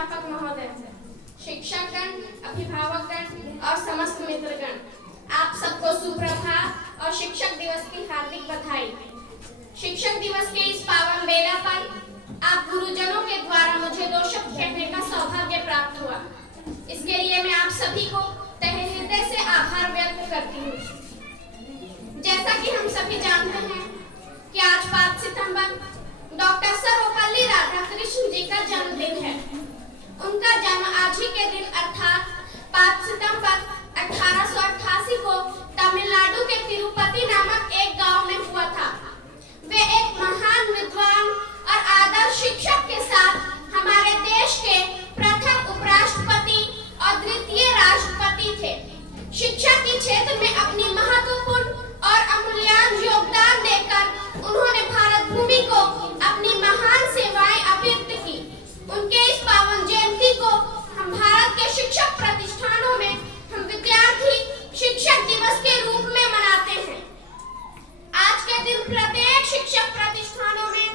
अध्यापक महोदय, शिक्षकगण, अभिभावकगण और समस्त मित्रगण, आप सबको सुप्रभात और शिक्षक दिवस की हार्दिक बधाई। शिक्षक दिवस के इस पावन बेला पर आप गुरुजनों के द्वारा मुझे 2 शब्द कहने का सौभाग्य प्राप्त हुआ। इसके लिए मैं आप सभी को तहे हृदय से आभार व्यक्त करती हूँ। जैसा कि हम सभी जानते हैं कि आज 5 सितंबर डॉक्टर सर्वपल्ली राधाकृष्ण जी का जन्मदिन है। उनका जन्म आज ही के दिन अर्थात 5 सितंबर 1888 को तमिलनाडु के तिरुपति नामक एक गांव में हुआ था। वे एक महान विद्वान और आदर्श शिक्षक के साथ हमारे देश के प्रथम उपराष्ट्रपति और द्वितीय राष्ट्रपति थे। शिक्षा के क्षेत्र में अपनी महत्वपूर्ण और अमूल्य योगदान देकर उन्होंने भारत भूमि को अपनी महान सेवाएं अर्पित की। उनके इस पावन जयंती को हम भारत के शिक्षक प्रतिष्ठानों में हम विद्यार्थी शिक्षक दिवस के रूप में मनाते हैं। आज के दिन प्रत्येक शिक्षक प्रतिष्ठानों में